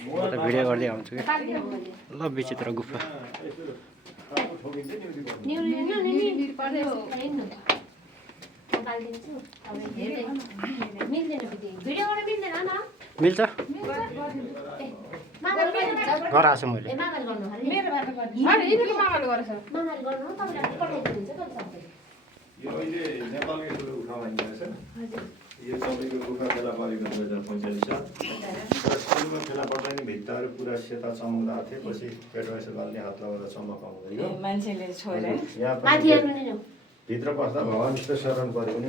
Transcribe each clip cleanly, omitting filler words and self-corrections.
म त भिडियो गर्दै आउँछु कि ल विचित्र गुफा मिल्छ घर आएको मैले यो अहिले नेपालकै ठुलो ठाउँ भनिरहेछ यो तपाईँको गुफा फेला परेको 2045 साल र सुरुमा फेला पर्दा नि भित्ताहरू पुरा सेता चमक्दा थिए पछि पेट्रोल गल्ने हात लगाएर चमक आउँदै मान्छेले छोएर यहाँ पनि भित्र पस्दा भगवान् जस्तो शरण पऱ्यो भने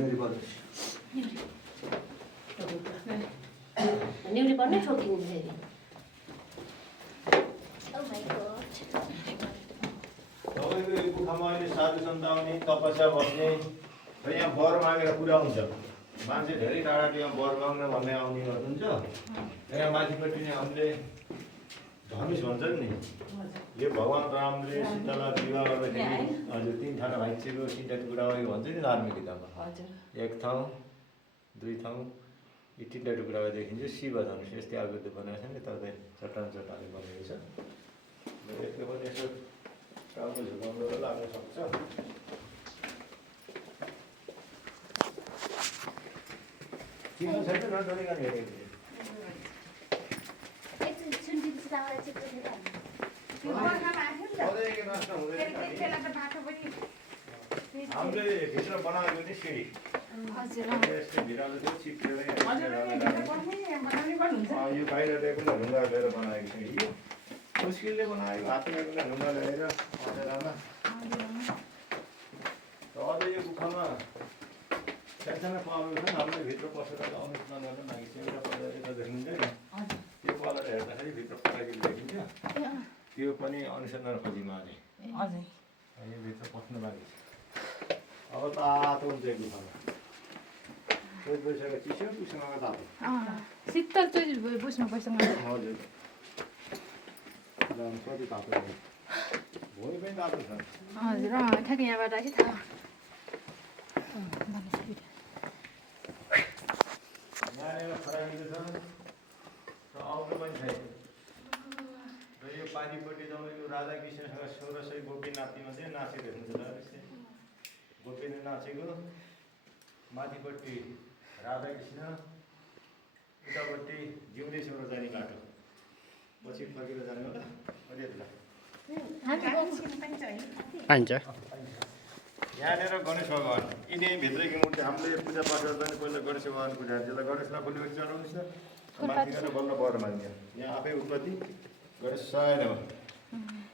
न्युली पर्ने छोकिनु फेरि तपाईँको यो गुफामा अहिले साधु सन्त आउने तपस्या बस्ने र यहाँ वर मागेर पुरा हुन्छ मान्छे धेरै टाढाबाट यहाँ वर माग्न भन्ने आउने गर्नुहुन्छ यहाँ माथिपट्टि नै हामीले धनुष भन्छ नि यो भगवान् रामले सीतालाई विवाह गर्दाखेरि हजुर 3 ठाडा भाइचेको 3टा टुक्रा भएको भन्छ नि धार्मिक किताबमा एक ठाउँ 2 ठाउँ यी 3टा टुक्रा देखिन्छ शिव धनुष यस्तै आकृति बनाएको छ नि ततै चट्टानले बनेको छ यसले पनि यसो राम्रो झुकाउनु लाग्न सक्छ चिन्नु छैन नडरी गाडी हेरेको हामीले भित्र बनाएको नि सिँढी यो बाहिर पनि ढुङ्गा लिएर बनाएको सिँढी यो मुस्किलले बनाएको हातले पनि ढुङ्गा ल्याएर अँध्यारोमा र अझै यो गुफामा सानसानो पालहरू छन् हामीले भित्र पसेर अनुष्ठान गर्न मागिन्छ एउटा पहिला यता देखिन्छ नि त्यो पालेर हेर्दाखेरि भित्र फटाकिलो देखिन्छ त्यो पनि अनुसन्धान खोजीमा आने यो भित्र पस्नु बाँकी छ अब तातो हुन्छ एक गुफामा चोइस भइसकेको चिसो पुसँग तातो शीतल चोइस भयो बुझ्नु पैसा हजुर कति तातो भोलि पनि तातो छ हजुर ठ्याक्कै यहाँबाट चाहिँ थाहा यहाँनिर फराकिलो छ र आउनु पनि छैन र यो पारिपट्टि तपाईँको राधाकृष्णसँग 1600 गोपी नातिमा चाहिँ नाचेको हेर्नुहुन्छ गोपीले नाचेको माथिपट्टि राधाकृष्ण उतापट्टि जिउँदैसँग जाने बाटो पछि फर्केर जाने होला पाइन्छ यहाँनिर गणेश भगवान् यिनै भित्रैको मूर्ति हामीले पूजा पाठ गर्दा नि पहिला गणेश भगवान् पूजा त्यसलाई गणेशलाई फुलबेटी चढाउनुहोस् न माथि गएर बल्ल वर माग्ने यहाँ आफै उत्पत्ति गणेश सय नभए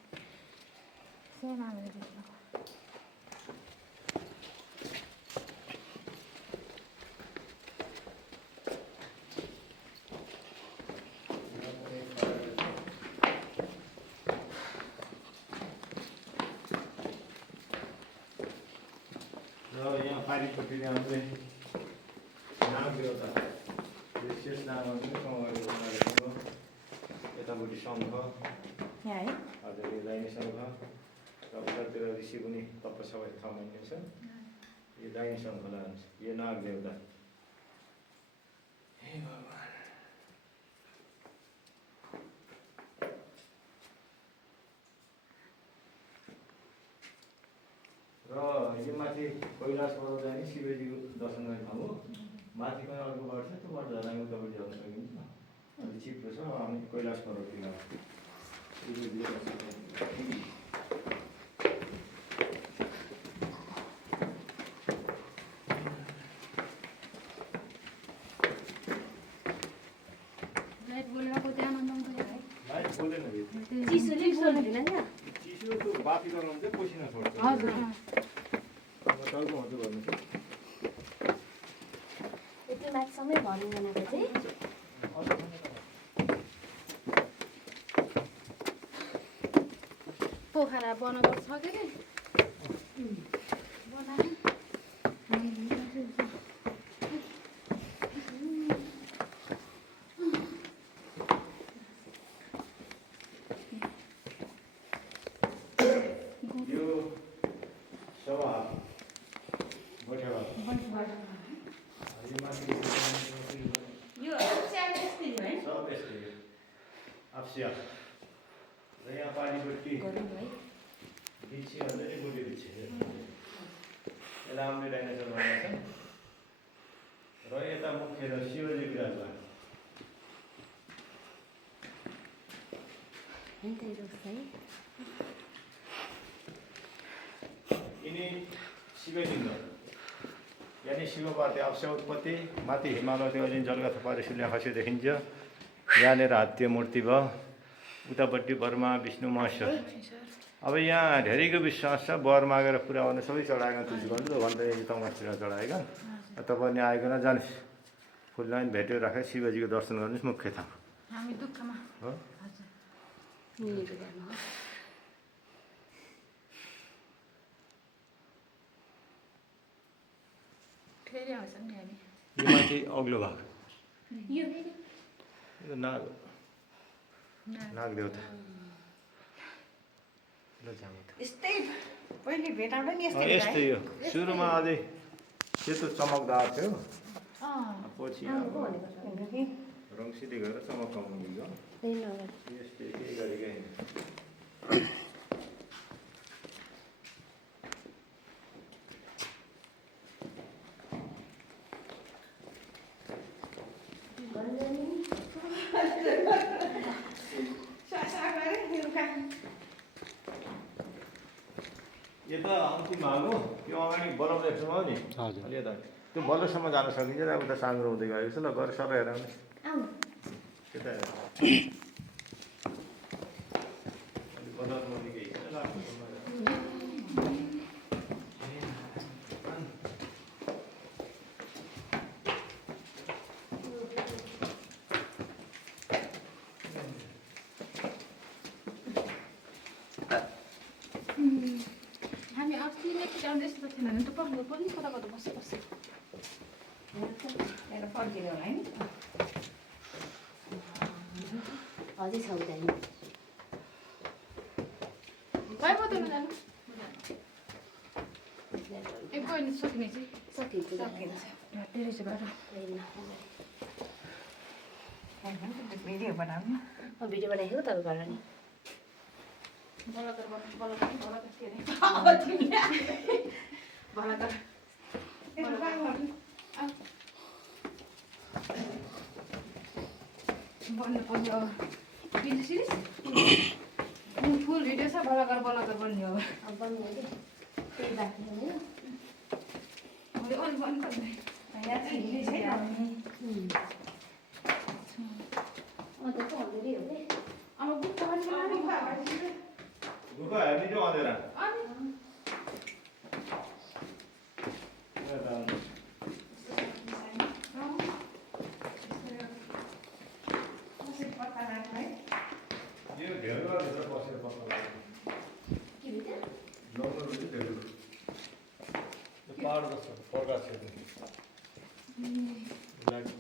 यहाँ पारिपट्टि हामीले नाम देउता विशेष नामहरू पनि समाएको यतापट्टि शङ्ख हजुर यो दाहिने शङ्ख र उतातिर ऋषि पनि तपस्या भएको ठाउँ मानिन्छ यो दाहिने शङ्ख लान्छ यो नाग देउता हे भगवान् र यो माथि कैलाशबाट जाने शिवजीको दर्शन गर्ने ठाउँ हो माथि पनि अर्को बाटो छ त्यो बाटो जाँदा उतापट्टि जान सकिन्छ अलि चिप्लो छ हामी कैलाश पर्वततिर लाइट बोल्दैन चिसो त्यो बाती गराउनु चाहिँ पसिना छोड्छ हजुर टाउको हजुर भन्नु चाहिँ यति माथिसम्मै भन्नु भनेको चाहिँ पोखरा बनाउनु छ के यो सभा बैठक यो माथि यो सब यसले हाप्सिया र यहाँ पारिपट्टि गरौँ है बिच्छी भन्दा नि बुढी बिच्छी यसलाई आम्ले डाइनासोर भनिन्छ र यता मुख्य र शिवजी विराजमान यिनी शिवलिङ्ग यानि शिवपार्वती अवश्य उत्पत्ति माथि हिमालयदेखि अलिक जलगा थपाएर शिल्या खसी देखिन्छ यहाँनिर हात्ती मूर्ति भयो उतापट्टि ब्रह्मा विष्णु महेश्वर अब यहाँ धेरैको विश्वास छ वर मागेर पुरा आउने सबै चढाएका तुलसी भन्नु भन्दा तङ्गातिर चढाएका तपाईँले आइकन जानुहोस् फुल लाइन भेट्यो राखेर शिवजीको दर्शन गर्नुहोस् मुख्य ठाउँ हामी दुःखमा हो फेरि आउँछौँ नि हामी यो माथि अग्लो भाग यो यो नाग नाग देवता यस्तै पहिले भेटाउँदा नि यस्तै यस्तै यो सुरुमा अझै सेतो चमकदार थियो पछि रङ्सिँदै गएर चमकाउनु पुग्यो यस्तै केही गरेकै यता अन्तिम भाग हो त्यो अगाडि बल्ल देख्नुभयो नि हजुर अलि यता त्यो बल्लसम्म जान सकिन्छ अब उता साँग्रो हुँदै गएको छ ल गएर सर हेर त्यता हेर अलिक बजारमा निकै हामी अस्ति नै आउँदै यस्तो त थिएन भने त पर्नु पर्ने कता कता बस्छ बस्छ लिएर फर्किँदै होला है अझै छ उता नि भाइ म त जानु एक गयो सकिने चाहिँ सकिन्छ ढाँट्दै रहेछ बाटो भिडियो बनाउनु भिडियो बनाएको तपाईँ घर नि बलाकर बलाकर बलाकर के अरे बलाकर बन्नु पर्ने हो बिल सिरिज फुल भिडियो छ बलाकर बलाकर बन्ने हो अब बन्नु हो कि त्यही बाँकी हो मैले अलिक बन्नु पर्ने यहाँ चाहिँ हिँड्ने छैन भने त्यो त अलरेडी हो कि अब बुक पनि गुफा हेर्ने जो अँधेरा यो ढेउभित्र बसेर पत्ता लाग्यो के भित्र जङ्गल चाहिँ ढेउ यो पाहाड जस्तो प्रकाश छ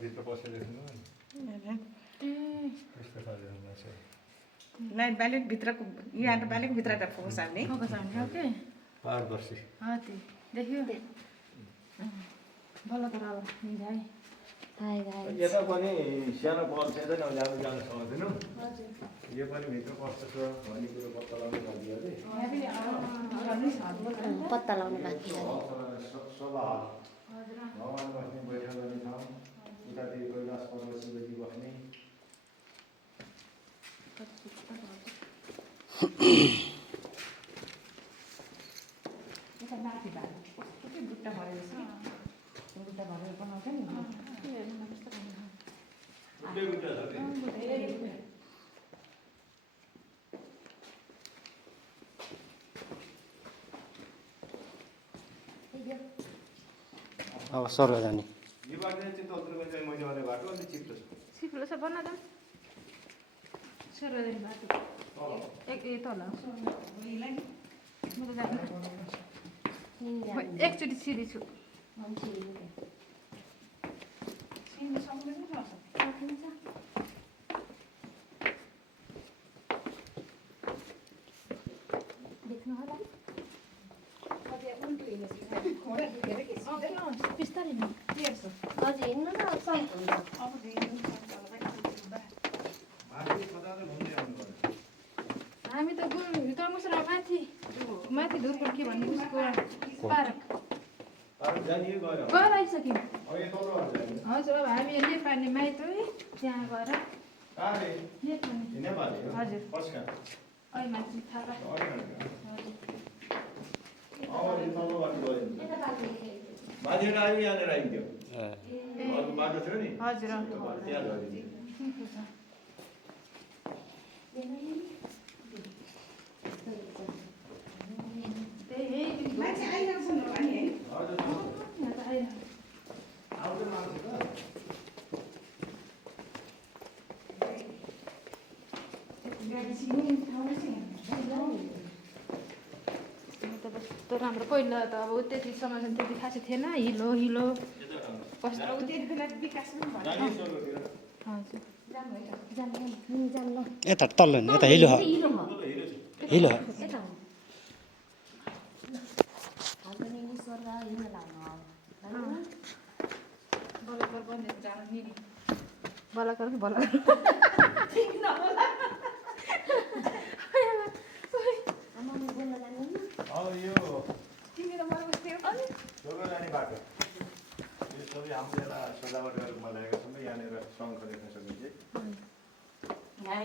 भित्र बसेर देख्नु त्यस्तो खाले हुन्छ लाइट बालिक भित्रको यहाँ त बालिक भित्र त फोकस हाल्ने फोकस हान्ने हो कि पारदर्शी हात्ती देख्यो बलाकर अब निधाए यता पनि सानो बल चाहिँ जानु जानु सक्दैनौँ यो पनि भित्र कस्तो छ भन्ने कुरो पत्ता लगाउनु लागि अरे पत्ता लगाउनु बाँकी छ सभा भगवान् बस्ने बैठक गर्ने ठाउँ उतातिर कैलाश पर्वत शिवजी बस्ने यता माथि भएको कस्तो चाहिँ बुट्टा भरेको छ बुट्टा भरेर बनाउँछ नि गुड्डै गुड्डा छ कि अब सर जाने यो बाटो चाहिँ तत्रुको चाहिँ मैले भने बाटो अलिक चिप्लो छ सिक्लो छ बना त सरदरी बाटो एक ए तल म त जानु एकचोटि सिधी छु सिक्नु सक्दैन सक्छ देख्नु होला घोडा दुखेर कि बिस्तारै नि हजुर हिँड्नु न सही हुन्छ अब हिँड्नु सक्छ होला माथि कता घुम्दै बसेर माथि धुर्को के भन्ने उसको पार्क जाने गयो गएर आइसक्यौँ अब यो तल्लो घर जाने हजुर अब हामी नेपाली माइत है त्यहाँ गएर कहाँ रे नेपाली नेपाली हो हजुर कसका अहिले मान्छे थाहा अब यो तल्लो बाटो गयो माथिबाट आयो यहाँनिर आइदियो अर्को बाटो थियो नि हजुर त्यहाँ झरिदियो मान्छे आइरहेको छ होला नि है हजुर आउँछ मान्छे त गाडी छिर्ने ठाउँ चाहिँ कस्तो राम्रो पहिला त अब त्यति समाजमा त्यति खासै थिएन हिलो कस्तो अब त्यति बेला विकास पनि भयो जाने सोलोतिर हजुर जान्नु यता तल्लो नि यता हिलो हो हिलो हो हिलो हो यता हो हाम्रो नि स्वर्ग हिँड्न लाग्नु बलाकर बन्ने जानु नि बलाकर कि बलाकर ठीक नहोला आमाले बोल्न जान्नु अब यो तिमी र मलाई उस्तै हो नि सोलो जाने बाटो यो सबै हामीले एउटा सजावट गरेर बनाएको छौँ यहाँनिर शङ्ख देख्न सकिन्छ है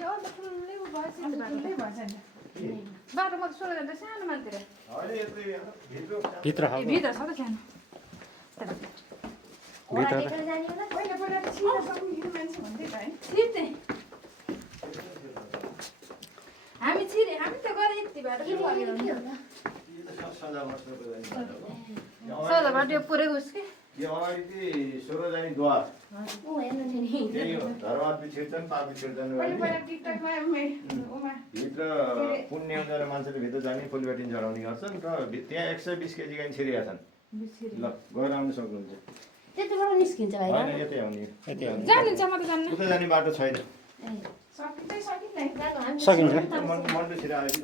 यो अन्त ठुलै भएछ अन्त ठुलै भएछ नि बाटोमा त 16 जना सानो मान्छे रे होइन यत्रो भित्र ए भित्र छ त सानो ओरा टेकेर जाने होला पहिला पहिला त छिर्न सक्ने मान्छे भन्दै त है छिर्ते हामी त गरे यति बाटो के भयो के होला सजावट गरेर जाने बाटो हो सदा बाटो यो पुरै उसकै यो अगाडि चाहिँ सोह्र जाने द्वार ऊ हेर्नु नि त्यही हो धर्मपी छिर्छन् पापी छिर्छन् पहिला भने पहिला टिकटकमा उमा भित्र पुण्य गरेर मान्छेले भित्र जाने फुलबेटी चढाउने गर्छन् र त्यहाँ 120 केजी गाई छिरेका छन् ल गएर आउनु सक्नुहुन्छ त्यतिबाट निस्किन्छ भाइ होइन यतै आउने यति हो जानिन्छ म त जान्ने उता जाने बाटो छैन सकिँदै सकिँदैन जानु हामी सकिन्छ मन्डु छिरा आयो कि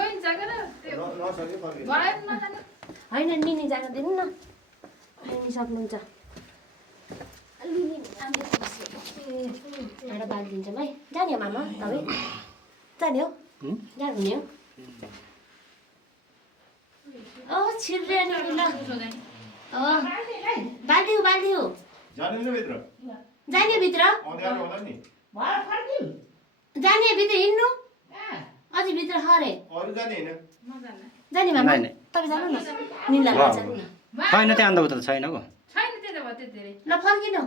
गइन्छ के नसक्यो फर्किन्छ भयो नजाने होइन निनी जान दिनु न निनी सक्नुहुन्छ लिनी एउटा बात दिन्छौँ है जाने हो मामा तपाईँ जाने हो जानुहुने हो छिर्रे नि ल बाल्दी हो जानु न भित्र जाने भित्र अँध्यारो होला नि भर फर्किम जाने भित्र हिँड्नु अझै भित्र खरे अरू जाने होइन जाने मामा नाइ, नाइ। तपाईँ जानु न निला ल, जानु न छैन त्यहाँ अन्त उता त छैन हो छैन त्यही त भयो त्यति धेरै ल फर्किनु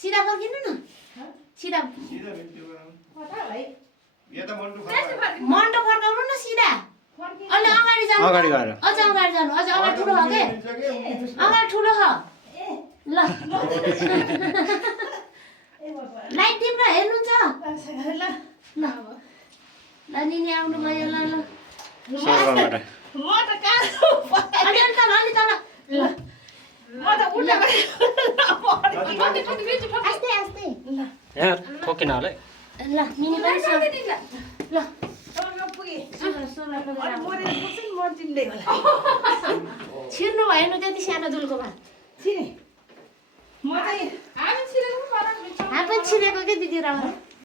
सिधा फर्किनु न सिधा सिधा भित्र गराउनु कता है यता मन्डु त्यस्तै फर्का फर्किनु मन्टो फर्काउनु न सिधा फर्किम अलि अगाडि जानु अगाडि गएर अझ अगाडि जानु अझ अगाडि ठुलो हो के अगाडि ठुलो हो ए ल ए बाबा लाइट टिप्न हेर्नुहुन्छ ल ल ल निनी आउनु भयो ल ल स्वर्गबाट म त कहाँ अलि अलि तल ल म त उल्टा आस्ते आस्ते यहाँ ठोकिन होला है ल निनी पनि ल पुगे सोह्र अनि मरेर पुग्छ नि मर्जिँदै होला छिर्नु भएन त्यति सानो दुल्कोमा छिरे म चाहिँ हामी छिरेको पराक हामी पनि छिरेको के दिदी राम